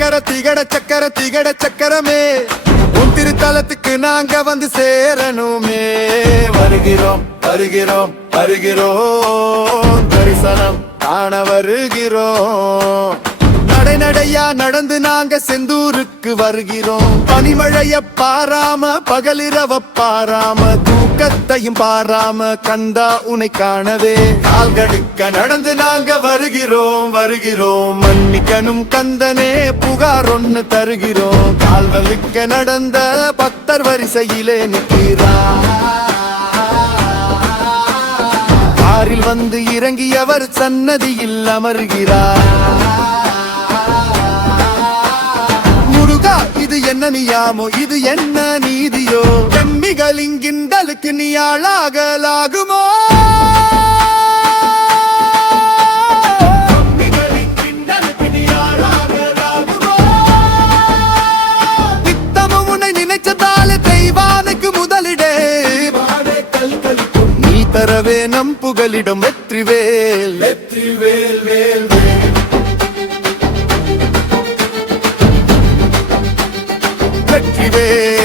திகட சக்கரமே உன் திருத்தலத்துக்கு நாங்க வந்து சேரணுமே. வருகிறோம் வருகிறோம் வருகிறோம் தரிசனம் காண வருகிறோம். நடையா நடந்து நாங்க செந்தூருக்கு வருகிறோம். பனிமழைய பாராம பகலிரவ பாராம தூக்கத்தையும் பாராம கந்தா உனை காணவே கால்கடுக்க நடந்து நாங்க வருகிறோம் வருகிறோம். மன்னிக்கணும் கந்தனே புகார் ஒன்னு தருகிறோம். கால்வலிக்க நடந்த பக்தர் வரிசையிலே நிற்கிறார். காரில் வந்து இறங்கியவர் சன்னதியில் அமர்கிறார். இது என்ன நியாமோ இது என்ன நீதியோ எம்மிகளின் கிண்டலுக்கு நீ ஆளாகலாகுமோ. நித்தமும் உன்னை நினைச்சதாலே தெய்வானுக்கு முதலிடே நீ தரவே நம் புகலிடம் வெற்றிவேல் வெற்றிவேல் வேல் வெற்றிவேல்